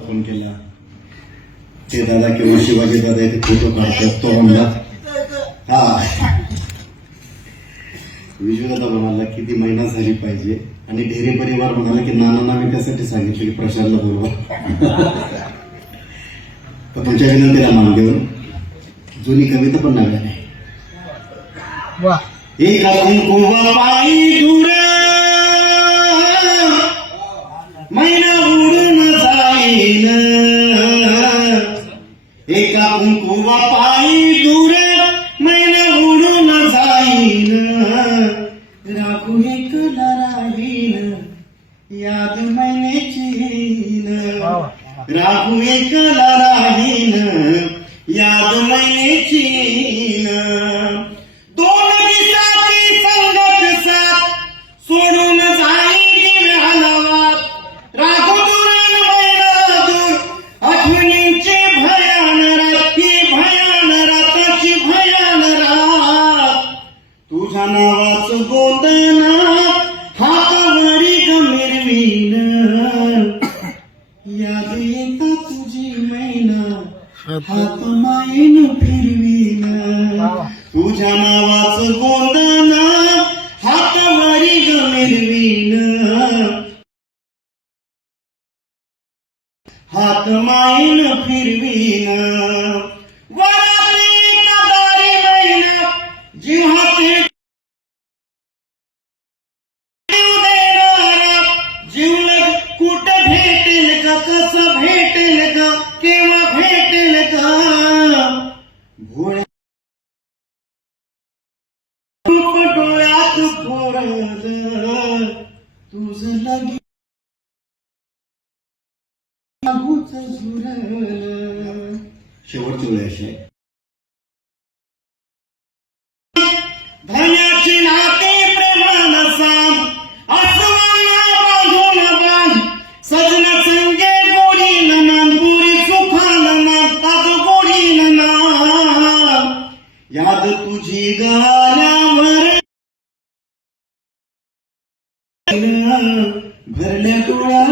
Phone केला. ते दादा किंवा शिवाजी दादा इथे फोटो काढतात तो म्हणला हा. विजू दादा म्हणाला किती महिना झाली पाहिजे. आणि ढेरे परिवार म्हणाला की नानांना मी त्यासाठी सांगितलं की प्रशांतला बोलवा. तर तुमच्या विनंतीला मान देऊन जुनी कविता पण नव्याने. एका राखू एक राहीन याद वा. राहू एकला राहीन याद. दोन दिवसाची संगत साथ सोडून दुरान मैना दूर आठवणींची भयान राती भयान राताची भयान रात तुझ्या नावाचं गोंदना याद येता तुझी मैना. हात मायन फिरवीन. तुझ्या नावाचं गोंदना हातावरी गमिरवीन. हात मायन फिरवीन. कस भेटेल का केव्हा भेटेल का भोळ्या डोळ्यात फोरल तुझ लगी लागूच शेवटची वेळ अशी भरल्या डोळ्या